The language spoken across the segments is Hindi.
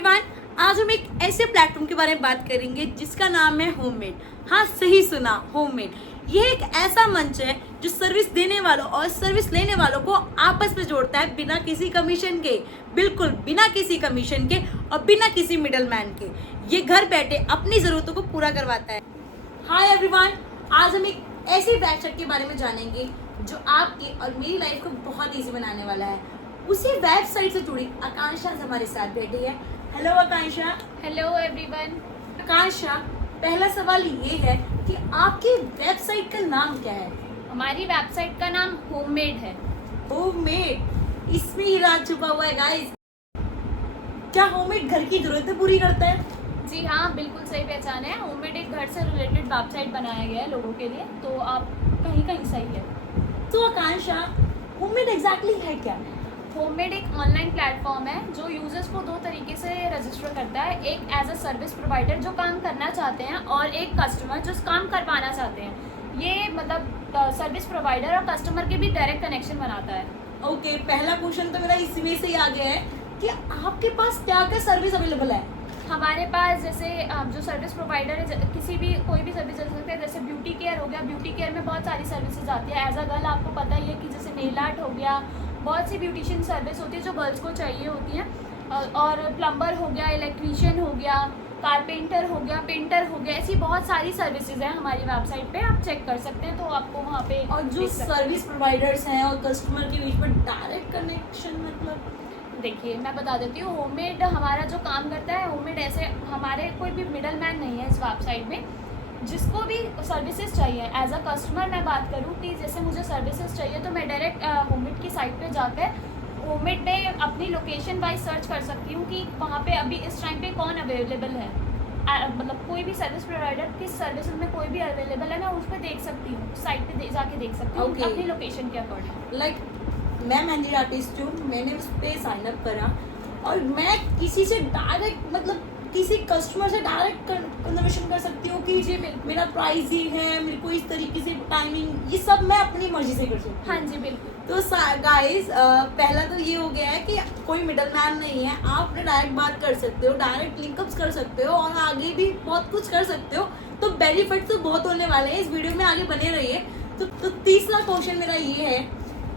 एवरीवन, आज हम एक ऐसे प्लेटफॉर्म के बारे में बात करेंगे जिसका नाम है होममेड। हाँ, सही सुना, होममेड। ये एक ऐसा मंच है जो सर्विस देने वालों और सर्विस लेने वालों को आपस में जोड़ता है बिना किसी कमीशन के, बिल्कुल बिना किसी कमीशन के और बिना किसी मिडल मैन के। ये घर बैठे अपनी ज़रूरतों को पूरा करवाता है। हाय एवरीवन, आज हम एक ऐसी वेबसाइट के बारे में जानेंगे जो आपकी और मेरी लाइफ को बहुत ईजी बनाने वाला है। उसी वेबसाइट से जुड़ी आकांक्षा हमारे साथ बैठी है। Hello Akanksha. Hello everyone. Akanksha, पहला सवाल ये है कि आपकी वेबसाइट का नाम क्या है? हमारी वेबसाइट का नाम होममेड है। होममेड, इसमें ही राज छुपा हुआ है गाइस। क्या होममेड घर की जरूरतें पूरी करता है? जी हाँ, बिल्कुल सही पहचान है। होममेड एक घर से रिलेटेड वेबसाइट बनाया गया है लोगों के लिए, तो आप कहीं कहीं सही है। तो आकांक्षा, होममेड एग्जैक्टली है क्या? होममेड एक ऑनलाइन प्लेटफॉर्म है जो यूजर्स को दो तरीके से रजिस्टर करता है। एक एज अ सर्विस प्रोवाइडर जो काम करना चाहते हैं, और एक कस्टमर जो काम करवाना चाहते हैं। ये मतलब सर्विस प्रोवाइडर और कस्टमर के भी डायरेक्ट कनेक्शन बनाता है। ओके, पहला क्वेश्चन तो मेरा इसमें से ही आ गया है कि आपके पास क्या क्या सर्विस अवेलेबल है? हमारे पास जैसे जो सर्विस प्रोवाइडर है, किसी भी कोई भी सर्विस दे सकते हैं। जैसे ब्यूटी केयर हो गया, ब्यूटी केयर में बहुत सारी सर्विसेज आती है। एज अ गर्ल आपको पता ही है कि जैसे नेल आर्ट हो गया, बहुत सी ब्यूटिशियन सर्विस होती है जो गर्ल्स को चाहिए होती हैं। और प्लम्बर हो गया, इलेक्ट्रीशियन हो गया, कारपेंटर हो गया, पेंटर हो गया, ऐसी बहुत सारी सर्विसेज हैं हमारी वेबसाइट पे। आप चेक कर सकते हैं, तो आपको वहाँ पे। और जो सर्विस प्रोवाइडर्स हैं और कस्टमर के बीच में डायरेक्ट कनेक्शन, मतलब देखिए मैं बता देती हूँ, होममेड हमारा जो काम करता है, होममेड ऐसे हमारे कोई भी मिडल मैन नहीं है इस वेबसाइट में। जिसको भी सर्विसेज चाहिए, एज अ कस्टमर मैं बात करूँ कि जैसे मुझे सर्विसेज चाहिए, तो मैं डायरेक्ट होममेड की साइट पे जाकर होममेड में अपनी लोकेशन वाइज सर्च कर सकती हूँ कि वहाँ पे अभी इस टाइम पे कौन अवेलेबल है। मतलब कोई भी सर्विस प्रोवाइडर किस सर्विस में कोई भी अवेलेबल है, मैं उस पर देख सकती हूँ, साइट पे जाके देख सकती हूँ। Okay. अपनी लोकेशन के अकॉर्डिंग। लाइक मैं मेहंदी आर्टिस्ट हूँ, मैंने उस पर साइन अप करा और मैं किसी से डायरेक्ट, मतलब किसी कस्टमर से डायरेक्ट कन्वर्सेशन कर सकती हूँ कि जी बिल्कुल। मेरा प्राइस ही है, मेरे को इस तरीके से टाइमिंग, ये सब मैं अपनी मर्जी से कर सकती हूँ। हाँ जी बिल्कुल। तो गाइस, पहला तो ये हो गया है कि कोई मिडल मैन नहीं है, आप डायरेक्ट बात कर सकते हो, डायरेक्ट लिंकअप्स कर सकते हो और आगे भी बहुत कुछ कर सकते हो। तो बेनिफिट तो बहुत होने वाले हैं, इस वीडियो में आगे बने रहिए। तो तीसरा क्वेश्चन मेरा ये है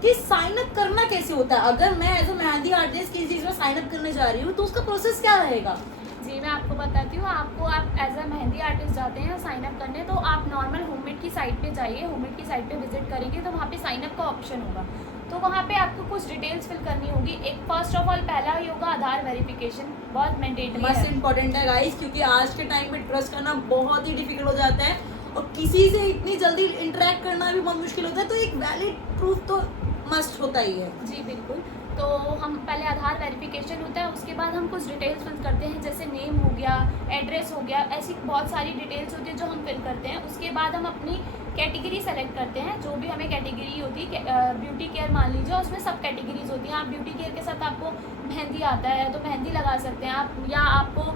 कि साइन अप करना कैसे होता है? अगर मैं एज अ मेहंदी आर्टिस्ट किसी चीज़ में साइन अप करने जा रही हूँ तो उसका प्रोसेस क्या रहेगा? जी मैं आपको बताती हूँ। आप एज अ मेहंदी आर्टिस्ट जाते हैं साइन अप करने, तो आप नॉर्मल होममेड की साइट पे जाइए। होममेड की साइट पे विजिट करेंगे तो वहाँ पे साइन अप का ऑप्शन होगा। तो वहाँ पे आपको कुछ डिटेल्स फिल करनी होगी। एक फर्स्ट ऑफ ऑल पहला ही होगा आधार वेरिफिकेशन, बहुत मैंडेटरी मस्ट है। इम्पोर्टेंट है गाइस, क्योंकि आज के टाइम पे ट्रस्ट करना बहुत ही डिफिकल्ट हो जाता है और किसी से इतनी जल्दी इंटरेक्ट करना भी बहुत मुश्किल होता है। तो एक वैलिड प्रूफ तो मस्ट होता ही है। जी बिल्कुल। तो हम पहले आधार वेरिफिकेशन होता है, उसके बाद हम कुछ डिटेल्स फिल करते हैं, जैसे नेम हो गया, एड्रेस हो गया, ऐसी बहुत सारी डिटेल्स होती है जो हम फिल करते हैं। उसके बाद हम अपनी कैटेगरी सेलेक्ट करते हैं, जो भी हमें कैटेगरी होती है। ब्यूटी केयर मान लीजिए, उसमें सब कैटेगरीज होती हैं। आप ब्यूटी केयर के साथ आपको मेहंदी आता है तो मेहंदी लगा सकते हैं आप, या आपको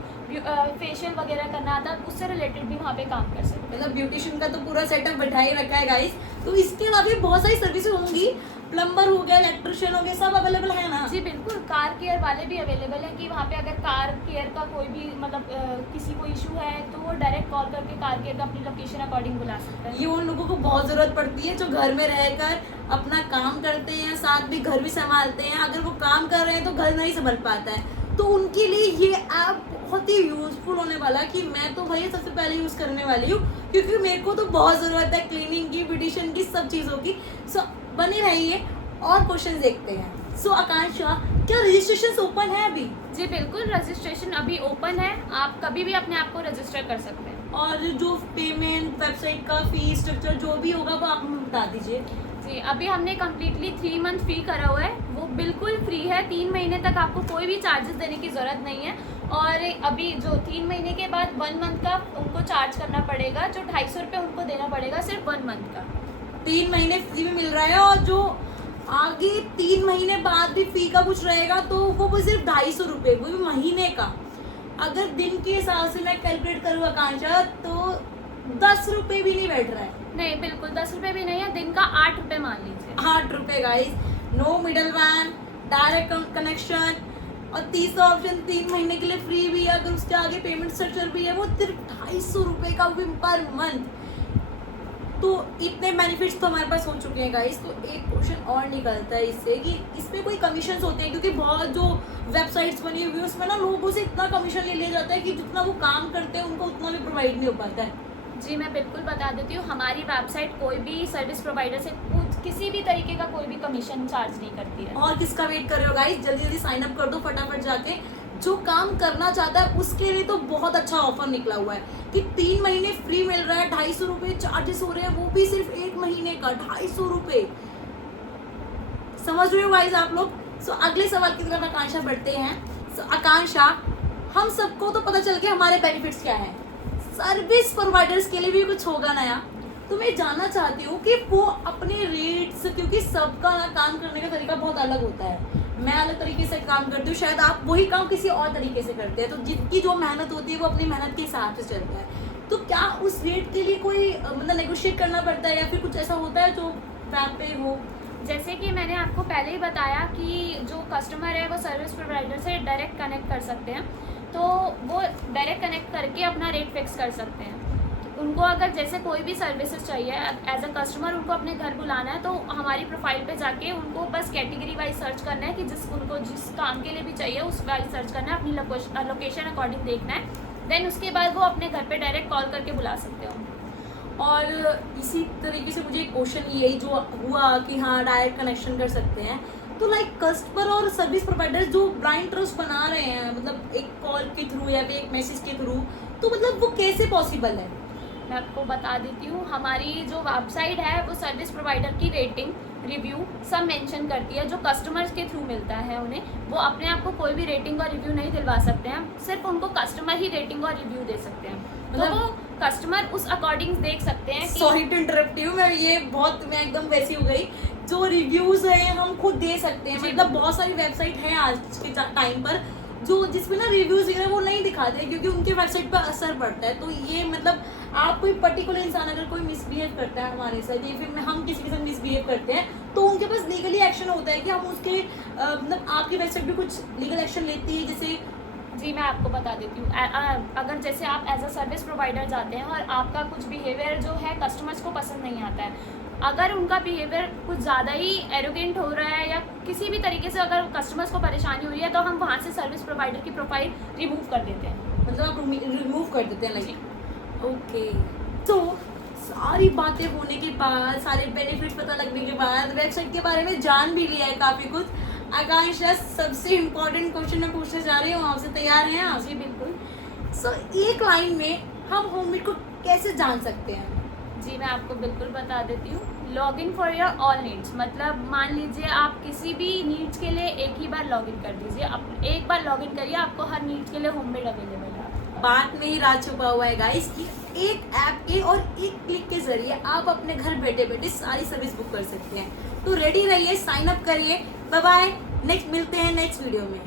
फेशियल वगैरह करना आता है, उससे रिलेटेड भी वहाँ पे काम कर सकते हैं। मतलब ब्यूटिशियन का तो पूरा सेटअप बैठा ही रखा है गाइस। तो इसके अलावा भी बहुत सारी सर्विसेज होंगी, प्लम्बर हो गया, इलेक्ट्रिशियन हो गया, सब अवेलेबल है ना? जी बिल्कुल। कार केयर वाले भी अवेलेबल है कि वहाँ पे अगर कार केयर का कोई भी मतलब किसी को इशू है तो वो डायरेक्ट कॉल करके कार केयर का अपनी लोकेशन अकॉर्डिंग बुला सकता है। ये उन लोगों को बहुत ज़रूरत पड़ती है जो घर में रहकर अपना काम करते हैं, साथ भी घर भी संभालते हैं। अगर वो काम कर रहे हैं तो घर नहीं संभल पाता है, तो उनके लिए ये ऐप बहुत ही यूज़फुल होने वाला है। कि मैं तो भैया सबसे पहले यूज़ करने वाली हूँ, क्योंकि मेरे को तो बहुत ज़रूरत है क्लीनिंग की, ब्यूटिशियन की, सब चीज़ों की। सो बने रहिए और क्वेश्चन देखते हैं। सो आकांक्षा, क्या रजिस्ट्रेशन ओपन है अभी? जी बिल्कुल, रजिस्ट्रेशन अभी ओपन है। आप कभी भी अपने आप को रजिस्टर कर सकते हैं। और जो पेमेंट, वेबसाइट का फी स्ट्रक्चर जो भी होगा वो आप हमें बता दीजिए। जी, अभी हमने कम्प्लीटली 3 मंथ फ्री करा हुआ है, वो बिल्कुल फ्री है। 3 महीने तक आपको कोई भी चार्जेस देने की ज़रूरत नहीं है। और अभी जो 3 महीने के बाद 1 मंथ का उनको चार्ज करना पड़ेगा, जो 250 रुपये उनको देना पड़ेगा सिर्फ 1 मंथ का। 3 महीने फ्री में मिल रहा है, और जो आगे 3 महीने बाद भी फी का कुछ रहेगा तो वो सिर्फ 250 रुपये, वो भी महीने का। अगर दिन के हिसाब से मैं कैलकुलेट करूँ आकांक्षा, तो 10 रुपये भी नहीं बैठ रहा है। नहीं बिल्कुल 10 रुपये भी नहीं है, दिन का 8 रुपये मान लीजिए। 8 रुपये guys, no middle man, direct connection. और तीसरा ऑप्शन 3 महीने के लिए फ्री भी है, अगर उसके आगे पेमेंट स्ट्रक्चर भी है, वो सिर्फ 250 रुपये का पर मंथ। तो इतने बेनिफिट्स तो हमारे पास हो चुके हैं गाइस। तो एक क्वेश्चन और निकलता है इससे कि इसमें कोई कमीशन होते हैं, क्योंकि बहुत जो वेबसाइट्स बनी हुई है उसमें ना लोगों से इतना कमीशन ले लिया जाता है कि जितना वो काम करते हैं उनको उतना भी प्रोवाइड नहीं हो पाता है। जी मैं बिल्कुल बता देती हूँ, हमारी वेबसाइट कोई भी सर्विस प्रोवाइडर से किसी भी तरीके का कोई भी कमीशन चार्ज नहीं करती है। और किसका वेट कर रहे हो गाइस, जल्दी जल्दी साइन अप कर दो फटाफट जाके। जो काम करना चाहता है उसके लिए तो बहुत अच्छा ऑफर निकला हुआ है कि 3 महीने फ्री मिल रहा है, 250 रुपये चार्जेस हो रहे हैं, वो भी सिर्फ 1 महीने का 250 रुपये। समझ रहे हो गाइस आप लोग। सो अगले सवाल की तरफ आकांक्षा बढ़ते हैं। सो आकांक्षा, हम सबको तो पता चल गया हमारे बेनिफिट्स क्या है, सर्विस प्रोवाइडर्स के लिए भी कुछ होगा नया। तो मैं जानना चाहती हूँ कि वो अपने रेट्स, क्योंकि सबका ना काम करने का तरीका बहुत अलग होता है। मैं अलग तरीके से काम करती हूँ, शायद आप वही काम किसी और तरीके से करते हैं, तो जिनकी जो मेहनत होती है वो अपनी मेहनत के हिसाब से चलता है। तो क्या उस रेट के लिए कोई मतलब नेगोशिएट करना पड़ता है या फिर कुछ ऐसा होता है जो वहाँ पे हो? जैसे कि मैंने आपको पहले ही बताया कि जो कस्टमर है वो सर्विस प्रोवाइडर से डायरेक्ट कनेक्ट कर सकते हैं, तो वो डायरेक्ट कनेक्ट करके अपना रेट फिक्स कर सकते हैं। उनको अगर जैसे कोई भी सर्विसेज चाहिए एज अ कस्टमर, उनको अपने घर बुलाना है तो हमारी प्रोफाइल पे जाके उनको बस कैटेगरी वाइज सर्च करना है कि उनको जिस काम के लिए भी चाहिए उस वाइज सर्च करना है, अपनी लोकेशन अकॉर्डिंग देखना है, देन उसके बाद वो अपने घर पे डायरेक्ट कॉल करके बुला सकते हो। और इसी तरीके से मुझे एक क्वेश्चन यही जो हुआ कि हाँ डायरेक्ट कनेक्शन कर सकते हैं, तो लाइक कस्टमर और सर्विस प्रोवाइडर जो ब्लाइंड ट्रस्ट बना रहे हैं, मतलब एक कॉल के थ्रू या फिर एक मैसेज के थ्रू, तो मतलब वो कैसे पॉसिबल है? मैं आपको बता देती हूँ, हमारी जो वेबसाइट है वो सर्विस प्रोवाइडर की रेटिंग, रिव्यू सब मेंशन करती है। जो कस्टमर्स के थ्रू मिलता है उन्हें, वो अपने आप को कोई भी रेटिंग और रिव्यू नहीं दिलवा सकते हैं, सिर्फ उनको कस्टमर ही रेटिंग और रिव्यू दे सकते हैं। तो वो कस्टमर उस अकॉर्डिंग देख सकते हैं कि सॉरी टू इंटरप्ट यू, मैं एकदम वैसी हो गई। जो रिव्यूज हैं हम खुद दे सकते हैं, मतलब बहुत सारी वेबसाइट है आज के टाइम पर जो जिसमें ना रिव्यूज वगैरह वो नहीं दिखाते हैं क्योंकि उनके वेबसाइट पर असर पड़ता है। तो ये मतलब आप कोई पर्टिकुलर इंसान अगर कोई मिसबिहेव करता है हमारे साथ या फिर हम किसी के साथ मिसबिहेव करते हैं, तो उनके पास लीगली एक्शन होता है कि हम उसके मतलब आपकी वेबसाइट भी कुछ लीगल एक्शन लेती है। जैसे जी मैं आपको बता देती हूँ, अगर जैसे आप एज अ सर्विस प्रोवाइडर जाते हैं और आपका कुछ बिहेवियर जो है कस्टमर्स को पसंद नहीं आता है, अगर उनका बिहेवियर कुछ ज़्यादा ही एरोगेंट हो रहा है या किसी भी तरीके से अगर कस्टमर्स को परेशानी हो रही है, तो हम वहाँ से सर्विस प्रोवाइडर की प्रोफाइल रिमूव कर देते हैं। मतलब आप रिमूव कर देते हैं लाइक। ओके, तो सारी बातें होने के बाद, सारे बेनिफिट्स पता लगने के बाद, वेबसाइट के बारे में जान भी लिया है काफ़ी कुछ। आकांक्षा, सबसे इम्पोर्टेंट क्वेश्चन मैं पूछने जा रही हूँ, आपसे तैयार हैं आप? जी बिल्कुल। सो एक लाइन में हम होममेड को कैसे जान सकते हैं? जी मैं आपको बिल्कुल बता देती हूँ, log in for your all needs, मतलब मान लीजिए आप किसी भी नीड्स के लिए एक ही बार लॉग इन कर दीजिए, एक बार लॉग इन करिए, आपको हर नीड्स के लिए होममेड अवेलेबल है। बात में ही राज छुपा हुआ है गाइस कि एक ऐप के और एक क्लिक के जरिए आप अपने घर बैठे बैठे सारी सर्विस बुक कर सकते हैं। तो रेडी रहिए, साइन अप करिए। बाय बाय, नेक्स्ट मिलते हैं नेक्स्ट वीडियो में।